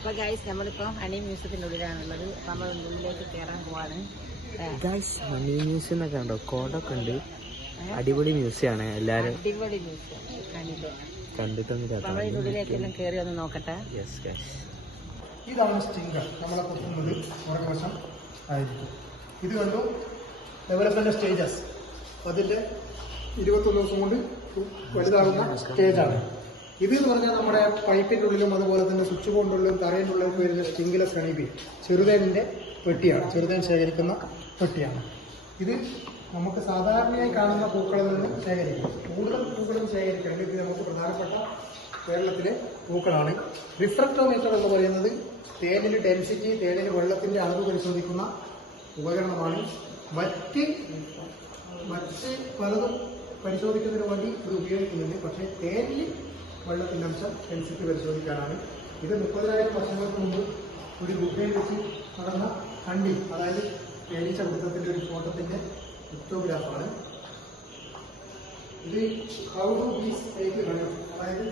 അപ്പോൾ ഗൈസ് നമ്മളിപ്പോൾ ഹണി മ്യൂസിയത്തിൻ്റെ ഉള്ളിലാണുള്ളത്. അപ്പോൾ നമ്മൾ ഉള്ളിലേക്ക് കയറാൻ പോവാണ്. ഗൈസ് ഹണി മ്യൂസിയം എന്നൊക്കെ ഉണ്ടോ? കോടൊക്കെ ഉണ്ട്. അടിപൊളി മ്യൂസിയം ആണ്. എല്ലാവരും അടിപൊളി മ്യൂസിയം ഹണിയുടെ കണ്ടിട്ടൊന്നും നമ്മൾ ഇതിൻ്റെ ഉള്ളിലേക്കെല്ലാം കയറി ഒന്ന് നോക്കട്ടെ. Yes guys. ഇതാണ് സ്റ്റിംഗർ നമ്മളെ പൊട്ടുന്നത് പുറകെ വശം ആയിരിക്കും. ഇത് കണ്ടു ഡെവലപ്മെന്റ് സ്റ്റേജസ്. അതിൻ്റെ 21 ദിവസം കൊണ്ട് വലുതാകുന്ന സ്റ്റേജാണ് ഇത് എന്ന് പറഞ്ഞാൽ നമ്മുടെ പൈപ്പിൻ്റെ ഉള്ളിലും അതുപോലെ തന്നെ സ്വിച്ച് ബോർഡിനുള്ളിലും തറയുടെ ഉള്ളിലും വരുന്ന സ്റ്റിംഗ്ലെസ് ഹണിബി ചെറുതേനിൻ്റെ പെട്ടിയാണ്. ചെറുതേൻ ശേഖരിക്കുന്ന പെട്ടിയാണ് ഇത്. നമുക്ക് സാധാരണയായി കാണുന്ന പൂക്കളിൽ നിന്നും ശേഖരിക്കും. കൂടുതൽ പൂക്കളും ശേഖരിക്കേണ്ടത് ഇത് നമുക്ക് പ്രധാനപ്പെട്ട കേരളത്തിലെ പൂക്കളാണ്. റിഫ്രക്ടോമീറ്റർ എന്ന് പറയുന്നത് തേനിന് ഡെൻസിറ്റി, തേനിന് വെള്ളത്തിൻ്റെ അളവ് പരിശോധിക്കുന്ന ഉപകരണമാണ്. മറ്റ് പലതും പരിശോധിക്കുന്നതിന് വേണ്ടി ഇത് ഉപയോഗിക്കുന്നുണ്ട്. പക്ഷേ തേനിൽ വെള്ളത്തിൻ്റെ അംശം ഡെൻസിറ്റി പരിശോധിക്കാനാണ്. ഇത് 30,000 വർഷങ്ങൾക്ക് മുമ്പ് ഒരു ഗുഹയിൽ വെച്ച് നടന്ന കണ്ടി, അതായത് തേനീച്ച വൃത്തത്തിൻ്റെ ഒരു ഫോട്ടോത്തിൻ്റെ ലിത്തോഗ്രാഫാണ് ഇത്. How to bees take honey, അതായത്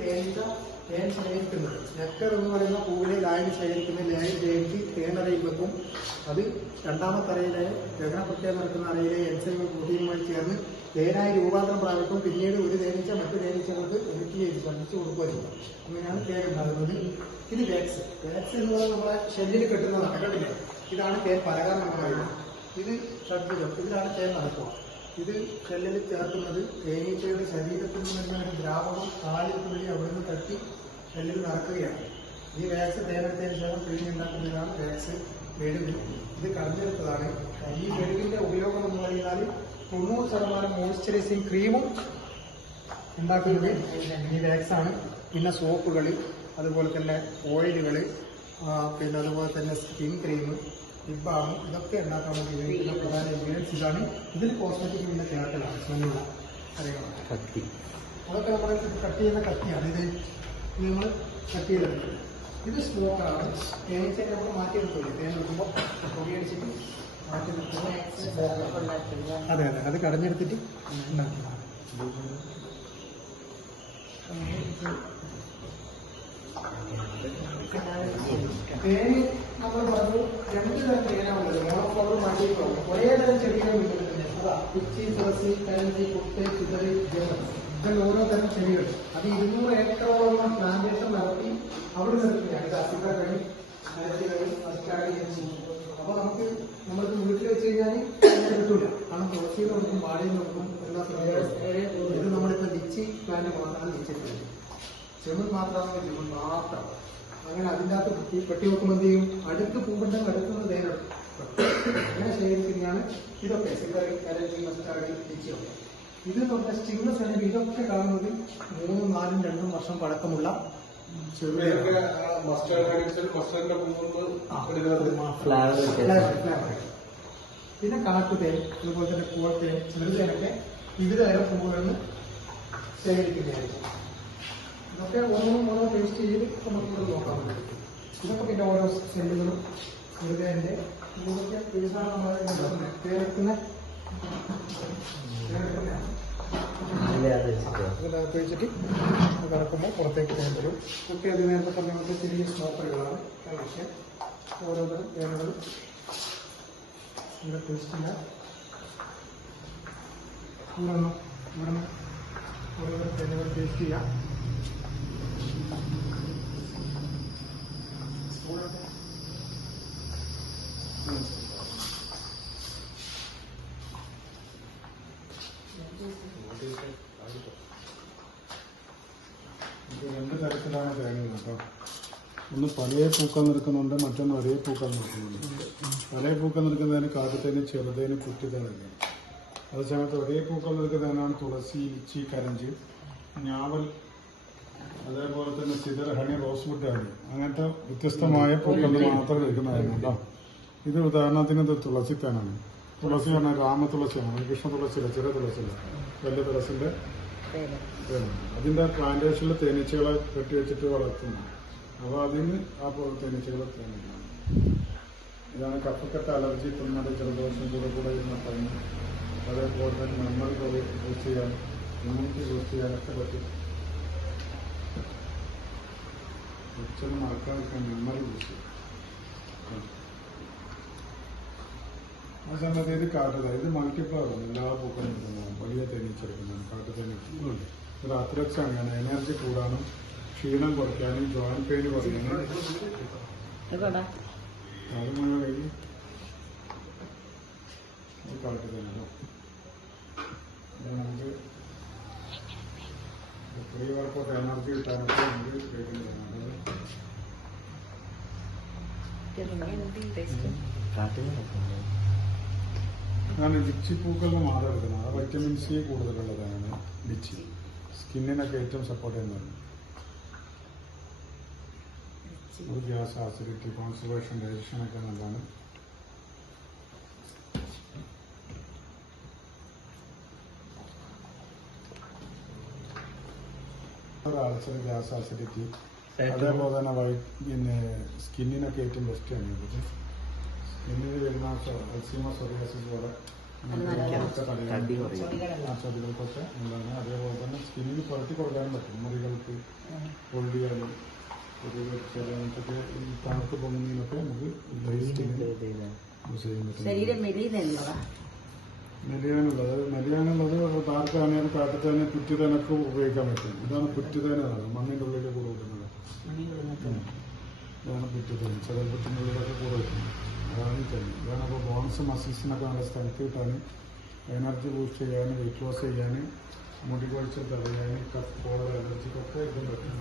തേൻ ശേഖരിക്കുന്നത്. നെക്ടർ എന്ന് പറയുന്ന പൂവിലെ ലായനി ശേഖരിക്കുന്ന ലായനി ശേഖരിച്ച് തേനറയിൽ വെക്കും. അത് രണ്ടാമത്തെ അറയിലെ ഗഗനപ്രത്യേകം നടക്കുന്ന അറയിലെ എൻസൈം പ്രോട്ടീനുമായി ചേർന്ന് തേനായി രൂപാന്തരം പ്രാപിക്കും. പിന്നീട് ഒരു തേനീച്ച മറ്റു തേനീച്ചകൾക്ക് എമിറ്റ് ചെയ്ത് ശ്രമിച്ചു കൊടുക്കുകയും അങ്ങനെയാണ് തേൻ ഉണ്ടാകുന്നത്. ഇത് വാക്സ് എന്ന് പറയുന്നത് നമ്മളെ ഷെല്ലിൽ കെട്ടുന്നതാണ്. കണ്ടില്ലേ? ഇതാണ് തേൻ പലകാരം എന്ന് പറയുന്നത്. ഇത് ഷഡ്ഭുജം, ഇതിലാണ് തേൻ നടക്കുക. ഇത് ഷെല്ലിൽ ചേർക്കുന്നത് തേനീച്ചയുടെ ശരീരത്തിൽ നിന്ന് ഒരു ദ്രാവകം കാലിൽ തുള്ളി അവിടെ നിന്ന് തട്ടി ഷെല്ലിൽ നടക്കുകയാണ്. ഈ വാക്സ് തേനെടുത്തതിന് ശേഷം പിഴിഞ്ഞ് ഉണ്ടാക്കുന്നതാണ് വാക്സ് മെഴുക്. ഇത് കടഞ്ഞെടുത്തതാണ്. ഈ മെഴുകിന്റെ ഉപയോഗം എന്ന് പറയുന്നത് 90% മോയ്സ്ചറൈസിങ് ക്രീമും ഉണ്ടാക്കുന്നത് ഈ വാക്സാണ്. പിന്നെ സോപ്പുകൾ, അതുപോലെ തന്നെ ഓയിലുകൾ, പിന്നെ അതുപോലെ തന്നെ സ്കിൻ ക്രീം, ലിപ് ബാം, ഇതൊക്കെ ഉണ്ടാക്കാൻ വേണ്ടി ഉപയോഗിക്കുന്ന പ്രധാന ഇൻഗ്രീഡിയൻസ് ഇതാണ്. ഇതിൽ കോസ്മെറ്റിക് പിന്നെ ചേർക്കലാണ് സ്മെല്ലുള്ള കാര്യങ്ങളാണ്. കത്തി അതൊക്കെ നമ്മൾ കട്ട് ചെയ്യുന്ന കത്തിയാണ്. ഇത് നമ്മൾ കട്ട് ചെയ്തെടുക്കും. ഇത് സ്മോക്കറാണ്. തേനീച്ചയൊക്കെ നമ്മൾ മാറ്റിയെടുക്കില്ലേ? തേൻ എടുക്കുമ്പോൾ പൊടിയടിച്ചിട്ട് മാറ്റിയെടുക്കുമ്പോൾ അതെ അതെ അത് കടഞ്ഞെടുത്തിട്ട് ഉണ്ടാക്കിയതാണ്. തേന് നമ്മൾ പറഞ്ഞു 2 തരം തേനാണുള്ളത്. മോണോഫ്ലവർ, മൾട്ടിഫ്ലവർ. ഒരേ തരം ചെടികളെ വിളിക്കുന്നത് അതാ കുച്ചി, തുളസി, കരഞ്ചി, കുത്ത്, ചിതറി, ജനം. ഇതെല്ലാം ഓരോ തരം ചെടികൾ. അത് 200 ഏക്കറോളം പ്ലാന്റേഷൻ നടത്തി അവിടെ നിർത്തുകയാണ്. ഇത് അസിക്കടി, അരച്ചികളി, അസ്റ്റാടി. അപ്പോൾ നമ്മൾക്ക് വീട്ടിൽ വെച്ച് കഴിഞ്ഞാൽ കിട്ടൂല. കാരണം തുളസിയിൽ കൊടുക്കും, വാഴയിൽ കൊടുക്കും, എല്ലാ സമയവും. ഇത് നമ്മളിപ്പോൾ ലിച്ചി പ്ലാന്റ് മാത്രമാണ് ലിച്ചിട്ടുള്ളത്. ചെമ്മൺ മാത്രമാണ് ചെമ്മൺ മാത്രം. അങ്ങനെ അതിൻ്റെ അകത്ത് പെട്ടി വെക്കുമ്പോൾ എന്ത് ചെയ്യും? അടുത്ത് പൂവുണ്ടെങ്കിൽ അടുത്തുനിന്ന് തേനെടുക്കും. അങ്ങനെ ശേഖരിക്കുന്നതാണ് ഇതൊക്കെ സിഗറി, കരഞ്ചി, മസ്റ്റാർഡ്, ലിച്ചിയൊക്കെ. ഇത് നമ്മുടെ സ്റ്റിംഗ്ലെസ് ഹണി. ഇതൊക്കെ കാണുന്നത് 3, 4, 2 വർഷം പഴക്കമുള്ള ചെറുതയാണ്. പിന്നെ കാട്ടുതേൻ, അതുപോലെ തന്നെ പൂവത്തേൻ, ചെറുതേനൊക്കെ വിവിധ തരം പൂവുകളിൽ നിന്ന് ശേഖരിക്കുന്നതായിരിക്കും. ഇതൊക്കെ ഓരോ ടേസ്റ്റ് ചെയ്ത് നമുക്കിവിടെ നോക്കാൻ പറ്റും. ഇതൊക്കെ പിന്നെ ഓരോ സെല്ലുകളും ചെറുതേൻ്റെ ഇതൊക്കെ വിവിധമാണ് നമ്മൾ തേനെടുക്കുന്ന ഇതിനകത്ത് വെച്ചിട്ട് കറക്കുമ്പോൾ പുറത്തേക്ക് തേൻ വരും. ഒക്കെ അത് നേരത്തെ പറഞ്ഞ ചെറിയ സ്മോക്കറുകളാണ്. പക്ഷേ ഓരോതരം തേനുകളും ഇവിടെ ടേസ്റ്റില്ല. ഇവിടെ ഓരോതരം തേനുകൾ ടേസ്റ്റ് ചെയ്യാം. രണ്ട് തരത്തിലാണ് തേങ്ങ കേട്ടോ. ഒന്ന് പഴയ പൂക്കൾ നിൽക്കുന്നുണ്ട്, മറ്റൊന്ന് ഒരേ പൂക്കൾ നിൽക്കുന്നുണ്ട്. പഴയ പൂക്കൾ നിൽക്കുന്നതിന് കാട്ടുതേന്, ചെറുതേന്, കുറ്റിതേനൊക്കെ. അതേ സമയത്ത് ഒരേ പൂക്കൾ നിൽക്കുന്നതിനാണ് തുളസി, ലിച്ചി, കരഞ്ച്, ഞാവൽ, അതേപോലെ തന്നെ സിദർ, ഹണി, റോസ്വുഡ് ഹണി. അങ്ങനത്തെ വ്യത്യസ്തമായ പൂക്കൾ മാത്രം നിൽക്കുന്നതായിരുന്നു കേട്ടോ. ഇത് ഉദാഹരണത്തിന് ഇത് തുളസി തേനാണ്. തുളസി പറഞ്ഞാൽ രാമതുളസിയാണ്, കൃഷ്ണ തുളസിയില്ല, ചെറിയ തുളസിയില്ല, വലിയ തുളസിന്റെ തേനാണ്. അതിന്റെ പ്ലാന്റേഷനിൽ തേനീച്ചകളെ കെട്ടിവെച്ചിട്ട് വളർത്തുന്നു. അപ്പോൾ അതിന് ആ തേനീച്ചകളെ തേനാണ്. ഇതാണ് കഫക്കെട്ട്, അലർജി, തുമ്മൽ, ജലദോഷം കൂടെ ഇരുന്ന പനി, അതേപോലെ തന്നെ മെമ്മറി ബൂസ്റ്റ് ചെയ്യാൻ, ഇമ്മ്യൂണിറ്റി ബൂസ്റ്റ് ചെയ്യാനൊക്കെ പറ്റും. കുറച്ചൊന്ന് മറക്കാൻ മെമ്മറി പിടിച്ചു. ആ സമയത്ത് ഇത് കാട്ടുക, ഇത് മൾട്ടിപ്ലവറാണ്. എല്ലാ പൂക്കളും എടുക്കുന്നതാണ്, വലിയ തേനീച്ചെടുക്കുന്നതാണ് കാട്ടുതേനീച്ച. ഇത് അത്രക്സാണ്, എനർജി കൂടാനും ക്ഷീണം കുറയ്ക്കാനും ജോയിന്റ് പെയിൻ കുറയാനും. അത് മഴ കഴിഞ്ഞ് ഇത് കാട്ടുതേനോ നമുക്ക് പ്രീ വർക്കൗട്ട് എനർജി കിട്ടാനൊക്കെ നമുക്ക് ഉപയോഗിക്കുന്നതാണ്. അതാണ് ലിച്ചി പൂക്കളുടെ മാതം എടുക്കുന്നത്. അത് വൈറ്റമിൻ സി കൂടുതലുള്ളതാണ് ലിച്ചി. സ്കിന്നിനൊക്കെ ഏറ്റവും സപ്പോർട്ട് ചെയ്യുന്നതാണ്. ഗ്യാസ്, ആസിഡിറ്റി, കോൺസ്റ്റിപ്പേഷൻ, ഡൈജഷനൊക്കെ നല്ലതാണ്. അൾസർ, ഗ്യാസ്, ആസിഡിറ്റി, അതേപോലെ തന്നെ പിന്നെ സ്കിന്നിനൊക്കെ ഏറ്റവും ബെസ്റ്റാണ് ഇത്. സ്കിന്നിൽ വരുന്ന അൾസീമ, സോറിയാസിസ് പോലെ ചതികൾക്കൊക്കെ എന്താണ്. അതേപോലെ തന്നെ സ്കിന്നിന് പുറത്തി കൊടുക്കാനും പറ്റും. മുറികൾക്ക് പൊള്ളിയാലും അങ്ങനത്തൊക്കെ ഈ തണുത്ത് പൊങ്ങുന്നതിനൊക്കെ നമുക്ക് യൂസ് ചെയ്യാൻ പറ്റും. മെലിയാനുള്ളത് താർക്കാണെങ്കിൽ കാട്ടത്തേനെ കുറ്റിതേനൊക്കെ ഉപയോഗിക്കാൻ പറ്റും. ഇതാണ് കുറ്റിതേനാണ്, മണ്ണിൻ്റെ ഉള്ളിൽ കൂടെ കിട്ടുന്നത്. ഇതാണ് കുറ്റിതേന. ചെറുപ്പത്തിൻ്റെ ഉള്ളിലൊക്കെ കൂടെ കിട്ടുന്നത്. അതാണ് തന്നെ. ഇതാണ് അപ്പോൾ ബോൺസ് മസിൽസിനൊക്കെ നല്ല സ്ഥലത്ത് കിട്ടാൻ, എനർജി ബൂസ്റ്റ് ചെയ്യാൻ, വെയിറ്റ് ലോസ് ചെയ്യാൻ, മുടി കൊഴിച്ചിൽ തടയാൻ, കഫ് കോളർ അലർജിക്കൊക്കെ ഇതും പറ്റും.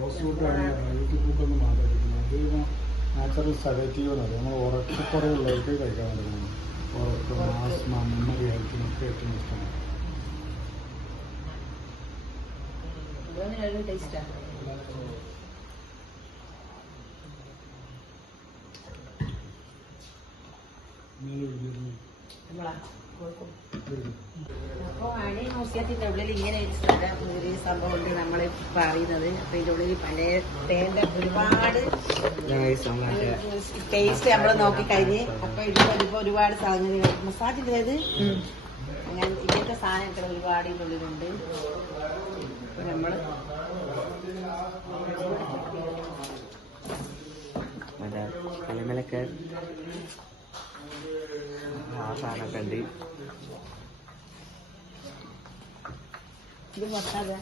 റോസ് ഫ്രൂട്ടാണ് യൂട്യൂബൊക്കെ മാറ്റാതിരിക്കുന്നത്. ഇത് നാച്ചുറൽ സഡേറ്റീവ് എന്ന് പറയും. നമ്മൾ ഉറക്കക്കുറവുള്ളവർക്ക് കഴിക്കാൻ പറ്റുന്നത്. ഉറക്കം, ആസ്മ, മെമ്മറി ഹെൽത്തിനൊക്കെ ഏറ്റവും ഇഷ്ടമാണ്. അപ്പോൾ അണി മ്യൂസിയത്തിൻ്റെ ഉള്ളിൽ ഇങ്ങനെ ഒരു സ്ഥലം, ഒരു സംഭവം ഉണ്ട് നമ്മൾ പറയുന്നത്. അപ്പൊ ഇതിൻ്റെ ഉള്ളിൽ പല തേൻ്റെ ഒരുപാട് ടേസ്റ്റ് നമ്മൾ നോക്കിക്കഴിഞ്ഞ് അപ്പൊ ഇത് വരുമ്പോൾ ഒരുപാട് സാധനങ്ങൾ മസാജിൻ്റെ അത് അങ്ങനെ ഇങ്ങനത്തെ സാധനങ്ങൾ ഒരുപാട് ഇതിൻ്റെ ഉള്ളിലുണ്ട്. നമ്മൾ കലമലൊക്കെ ആ സാധനമൊക്കെ ഉണ്ട്. ഇത് പൊട്ടാതെ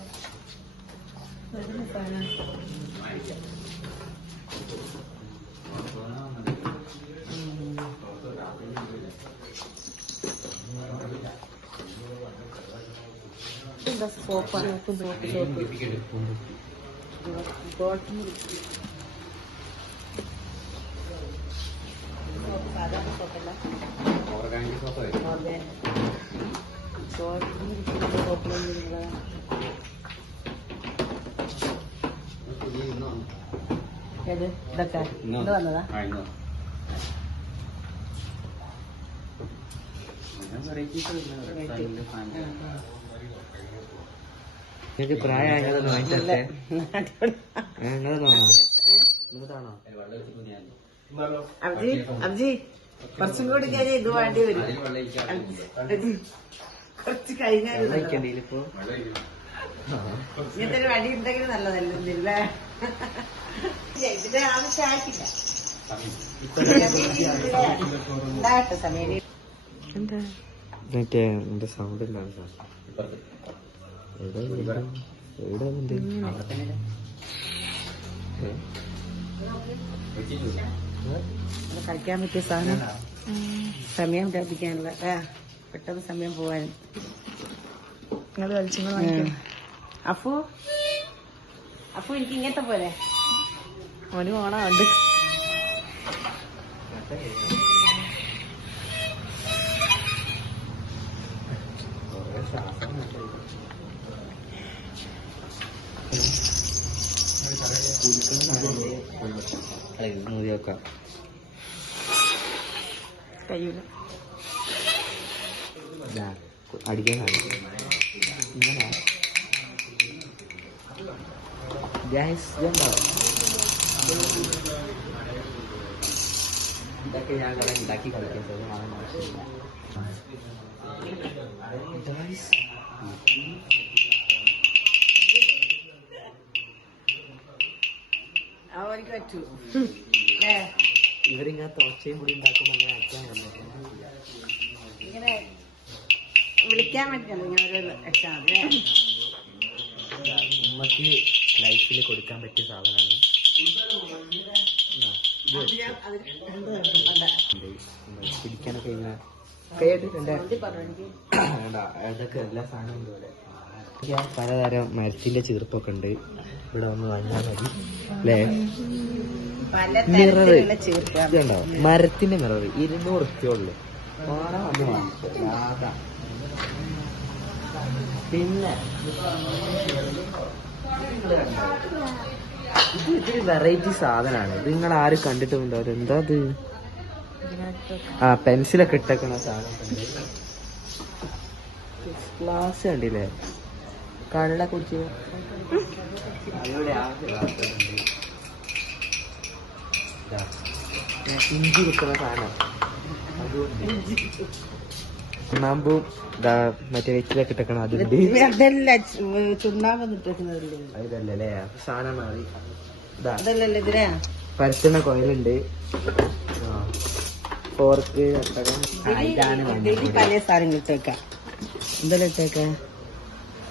സോപ്പാണ്. സാധാരണ സോപ്പല്ല, ഓർഗാനിക് സോപ്പ്. ഏത് ഇതൊക്കെ ഇത് വന്നതാ. നിങ്ങൾക്ക് പ്രായമായതൊന്ന് വാങ്ങിച്ചേ. അബ്ജി അബ്ജി കുറച്ചും കൂടി കഴിഞ്ഞാൽ ഇത് വേണ്ടി വരും. കുറച്ച് കഴിഞ്ഞാൽ ഇപ്പോ ഇങ്ങനത്തെ ഒരു വടി ഉണ്ടെങ്കിൽ നല്ലതല്ല. ഇതിന്റെ ആവശ്യമായിട്ടില്ല. ഉണ്ടാകട്ടെ സമയം. എന്താ മറ്റേ എന്റെ സൗണ്ട് ഉണ്ടാവും സാർ. കളിക്കാൻ പറ്റിയ സാധനം, സമയം ലാഭിക്കാനുള്ള, പെട്ടെന്ന് സമയം പോവാനും. അപ്പോ അപ്പൊ എനിക്ക് ഇങ്ങനത്തെ പോലെ ഓന് ഓണമുണ്ട്. കഴിയൂല അടിക്കാൻ ഇങ്ങനെ ഇതൊക്കെ ഞാൻ കുറെ ഉണ്ടാക്കി കളിക്കാൻ അവർക്ക് പറ്റൂ ഇവരിങ്ങനെ തോച്ചയും കൂടി ഉണ്ടാക്കുമ്പോൾ അങ്ങനെ അച്ഛൻ വന്നിട്ട് ഇങ്ങനെ വിളിക്കാൻ പറ്റില്ല ഇങ്ങനെ ഒരു വെച്ചാൽ മതി. ഉമ്മക്ക് ലൈഫിൽ കൊടുക്കാൻ പറ്റിയ സാധനമാണ്. പിടിക്കാനൊക്കെ ഇങ്ങനെ കൈയായിട്ടുണ്ട്. വേണ്ട, അതൊക്കെ എല്ലാ സാധനവും പോലെ പലതരം മരത്തിന്റെ ചീർപ്പൊക്കെ ഉണ്ട്. ഇവിടെ ഒന്ന് വന്നാൽ മതി അല്ലേ? മിറർ ഇതുണ്ടാവും, മരത്തിന്റെ മിറർ 200 ഉറുപ്പിയുള്ളൂ. ഓണം വന്ന് വാങ്ങിച്ചോ. പിന്നെ ഇതൊരു വെറൈറ്റി സാധനമാണ്. ഇത് നിങ്ങൾ ആരും കണ്ടിട്ടുണ്ടോ? എന്താ അത്? ആ പെൻസിലൊക്കെ ഇട്ടേക്കണ സാധനം ഗ്ലാസ് കണ്ടില്ലേ? കള്ള കുടിച്ച് ഇഞ്ചി കുത്തുന്ന സാധനം ചുണ്ണാമ്പും മറ്റേ വെച്ചിലൊക്കെ ഇട്ടേക്കണം. അതുണ്ട്. ചുണ്ണാമ്പ് ഇട്ടേക്കുന്നതല്ലേ? ഇതല്ലേ സാധനം മാറി. അതല്ലല്ലോ ഇതിനാ പരത്തുന്ന കോയിലുണ്ട്. ഫോർക്ക് ഇതാണ് പല സാധനങ്ങൾ ഇട്ടേക്കാം. എന്തെല്ലാം ഇട്ടേക്കാം?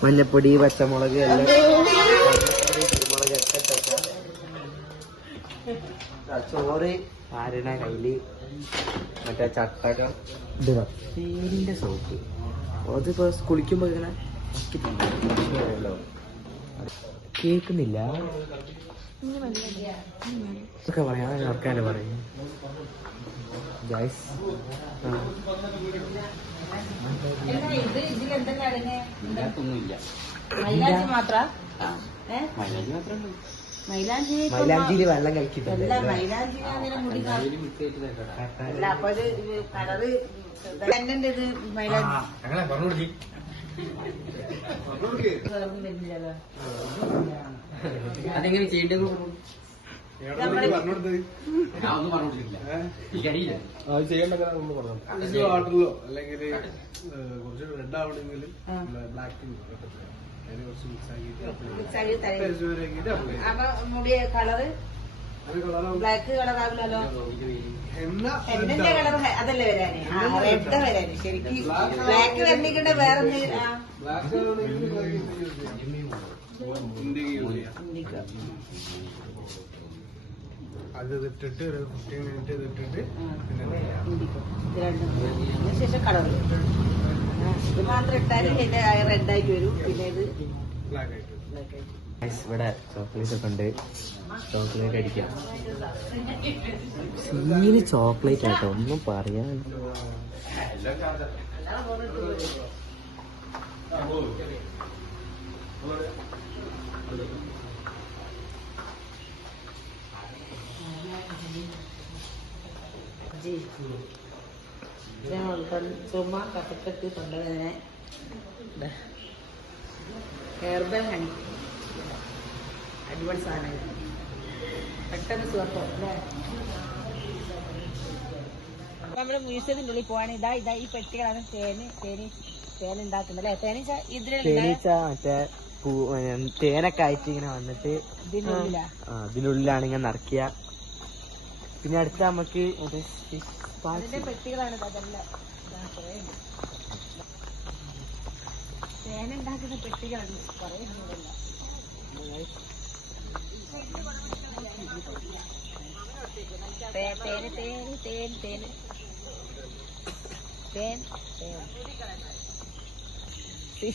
മഞ്ഞപ്പൊടി, പച്ചമുളക് എല്ലാം കുരുമുളക് ഒക്കെ ഇട്ടേക്കാം. ചോറ് ആരണ കയ്യില് മറ്റേ ചട്ടകം പേരിന്റെ സോപ്പ്. അതിപ്പോ കുളിക്കുമ്പോ ഇങ്ങനെ കേക്കുന്നില്ല ഒക്കെ പറയാ. ആൾക്കാരെ പറയും ഒന്നുമില്ല. മൈലാഞ്ചിയില് വെള്ളം കഴിക്കുന്നില്ല. അതെങ്ങനെ ചെയ്യേണ്ടത്? വാട്ടറിലോ അല്ലെങ്കിൽ കുറച്ച് റെഡ് ആവണമെങ്കിൽ ബ്ലാക്ക് മുടിയ കളറ് ബ്ലാക്ക് കളർ ആവില്ലല്ലോ. പെണ്ണിന്റെ കളർ അതല്ലേ വരാന്? റെഡ് വരാന്. ശരിക്കും ബ്ലാക്ക് വരണിക്കണ്ട വേറെ അത് ഇട്ടിട്ട് ഒരു 15 മിനിറ്റ് ഇട്ടിട്ട് ശേഷം കളർ ഇത് മാത്രം ഇട്ടാല് എന്റെ റെഡ് ആയിട്ട് വരും. പിന്നെ ഇത് ബ്ലാക്ക് ആയിട്ട്. ഇവിടെ ചോക്ലേറ്റ് ഒക്കെ ഉണ്ട്. ചോക്ലേറ്റ് അടിക്കാം. സീന് ചോക്ലേറ്റ് ആട്ടോ, ഒന്നും പറയാൻ. ചുമ, കഫക്കെട്ട്, തൊണ്ടവേദന, ഹെർബൽ ഹണി അടിപൊളി സാധനം. പെട്ടെന്ന് സുഖത്തോ അല്ലേ? നമ്മുടെ മ്യൂസിയത്തിന്റെ ഉള്ളിൽ പോവാണെങ്കിൽ ഇതാ ഈ പെട്ടികളാണ് തേനുണ്ടാക്കുന്നത് അല്ലേ? തേനീച്ച മറ്റേ തേനൊക്കെ ആയിട്ട് ഇങ്ങനെ വന്നിട്ട് ഇതിനുള്ളിലാണ് ഇങ്ങനെ നിറയ്ക്കുക. പിന്നെ അടുത്ത നമുക്ക് അതിന്റെ പെട്ടികളാണ്. അതെല്ലാം തേനുണ്ടാക്കുന്ന പെട്ടികളാണ്. കുറേ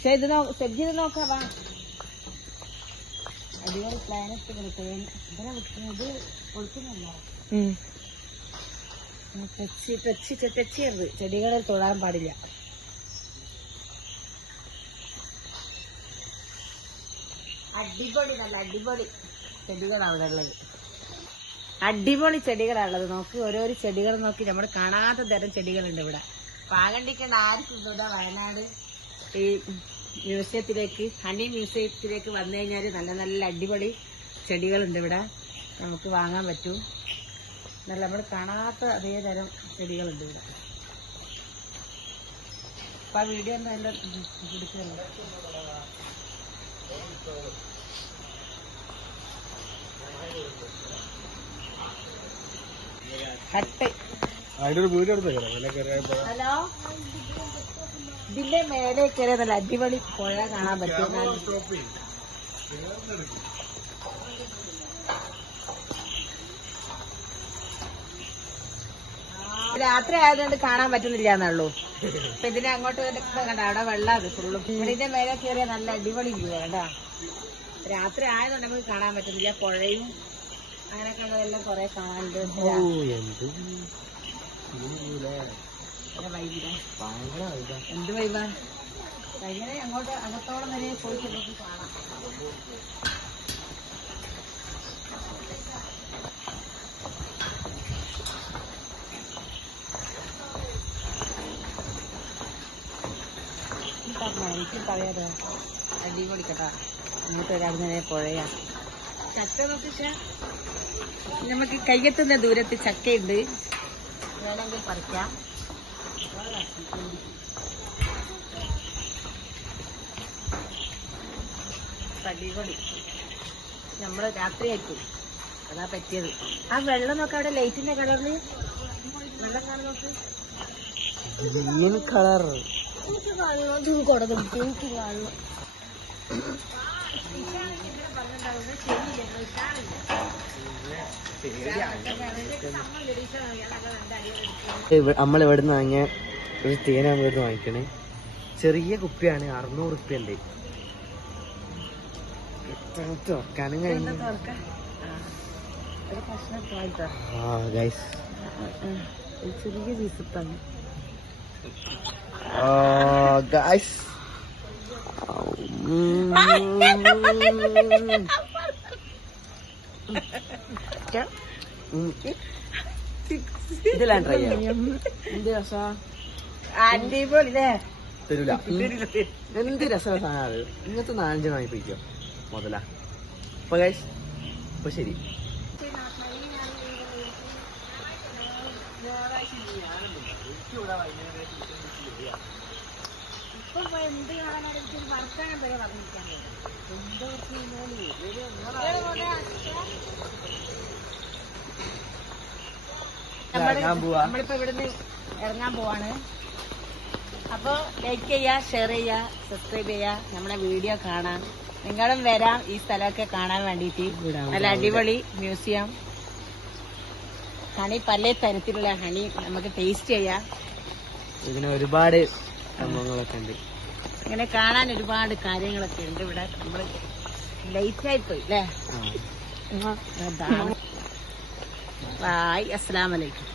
ഇത് നോക്കാവാ. അടിപൊളി പ്ലാനറ്റുകൾ തേൻ ഇതിനെ വിൽക്കുന്നത് കൊടുക്കുന്നില്ല. ടച്ചരുത്, ചെടികളിൽ തൊഴാൻ പാടില്ല. അടിപൊളി, നല്ല അടിപൊളി ചെടികളാണ് അവിടെ ഉള്ളത്. അടിപൊളി ചെടികളാണുള്ളത്. നോക്കി ഓരോരോ ചെടികൾ നോക്കി. നമ്മൾ കാണാത്ത തരം ചെടികളുണ്ട് ഇവിടെ. പാകണ്ടിക്കേണ്ട ആർക്കും ഇവിടെ വയനാട് ഈ മ്യൂസിയത്തിലേക്ക്, ഹണി മ്യൂസിയത്തിലേക്ക് വന്നു കഴിഞ്ഞാൽ നല്ല നല്ല അടിപൊളി ചെടികളുണ്ട് ഇവിടെ. നമുക്ക് വാങ്ങാൻ പറ്റും. നല്ല നമ്മൾ കാണാത്ത അതേ തരം ചെടികളുണ്ട് ഇവിടെ. അപ്പൊ ആ വീഡിയോ എന്താ എല്ലാം എടുക്കുന്നത്. ഹട്ട്. അതിന്റെ ഒരു വീഡിയോ എടുത്തേക്കാം. ഹലോ, ഇതിന്റെ മേലെ കയറിയ നല്ല അടിപൊളി പുഴ കാണാൻ പറ്റും. രാത്രി ആയതുകൊണ്ട് കാണാൻ പറ്റുന്നില്ല എന്നുള്ളൂ. അപ്പൊ ഇതിനെ അങ്ങോട്ട് കണ്ട അവിടെ വെള്ളം അത് ഫുള്ളും. ഇതിന്റെ മേലെ കയറിയ നല്ല അടിപൊളി വ്യൂ കേട്ടാ. രാത്രി ആയതുകൊണ്ട് നമുക്ക് കാണാൻ പറ്റുന്നില്ല. പുഴയും അങ്ങനെയൊക്കെ ഉള്ളതെല്ലാം കൊറേ കാണാനുണ്ട്. എന്ത് വൈബാ. എങ്ങനെ അങ്ങോട്ട് അകത്തോളം വരെ പോയിട്ട് നമുക്ക് കാണാം. എനിക്ക് പറയാതെ അടിപൊളി കേട്ടാ. അങ്ങോട്ട് വരാതെ പുഴയാ. ചക്ക നോക്കിച്ചാ നമുക്ക് കയ്യെത്തുന്ന ദൂരത്ത് ചക്കയുണ്ട്, വേണമെങ്കിൽ പറിക്കാം. അടിപൊളി. നമ്മള് രാത്രി ആയിരിക്കും അതാ പറ്റിയത്. ആ വെള്ളം നോക്കാം, അവിടെ ലൈറ്റിന്റെ കളറില് വെള്ളം കാണാൻ നോക്ക്. Green colour. എനിക്ക് കാണണം, ഇത് കൊടുക്കും, എനിക്ക് കാണണം. നമ്മളിവിടുന്ന് വാങ്ങിയ ഒരു തേനാണ് ഇവിടുന്ന് വാങ്ങിക്കണേ. ചെറിയ കുപ്പിയാണ്, 600 റുപ്യ ഉണ്ട്. തുറക്കാനും കഴിഞ്ഞു. ചെറിയ പീസത്താണ്. ഗൈസ് ഇതെല്ലാം ട്രൈ ചെയ്യാം. എന്ത് രസാ, അടിപൊളില്ലേ. തരൂല. എന്ത് രസമുള്ള സാധനം അത്. ഇങ്ങനത്തെ 4-5 വാങ്ങിപ്പിക്കോ മുതലാ. അപ്പൊ ഗൈസ് അപ്പൊ ശരി. ഇപ്പൊ എന്ത് കാണാനായിരിക്കും വർത്താനം വരെ പറഞ്ഞിരിക്കാൻ നമ്മളിപ്പോ ഇവിടുന്ന് ഇറങ്ങാൻ പോവാണ്. അപ്പൊ ലൈക്ക് ചെയ്യാ, ഷെയർ ചെയ്യാ, സബ്സ്ക്രൈബ് ചെയ്യാ, നമ്മുടെ വീഡിയോ കാണാം. നിങ്ങളും വരാം ഈ സ്ഥലമൊക്കെ കാണാൻ വേണ്ടിട്ട്. നല്ല അടിപൊളി മ്യൂസിയം, ഹണി, പല തരത്തിലുള്ള ഹണി നമുക്ക് ടേസ്റ്റ് ചെയ്യാം. ഇതിന് ഒരുപാട് സംഭവങ്ങളൊക്കെ ഉണ്ട്. അങ്ങനെ കാണാൻ ഒരുപാട് കാര്യങ്ങളൊക്കെ ഉണ്ട് ഇവിടെ. നമ്മള് ലൈറ്റായി പോയി അല്ലേ. ബായ്, അസ്സലാമു അലൈക്കും.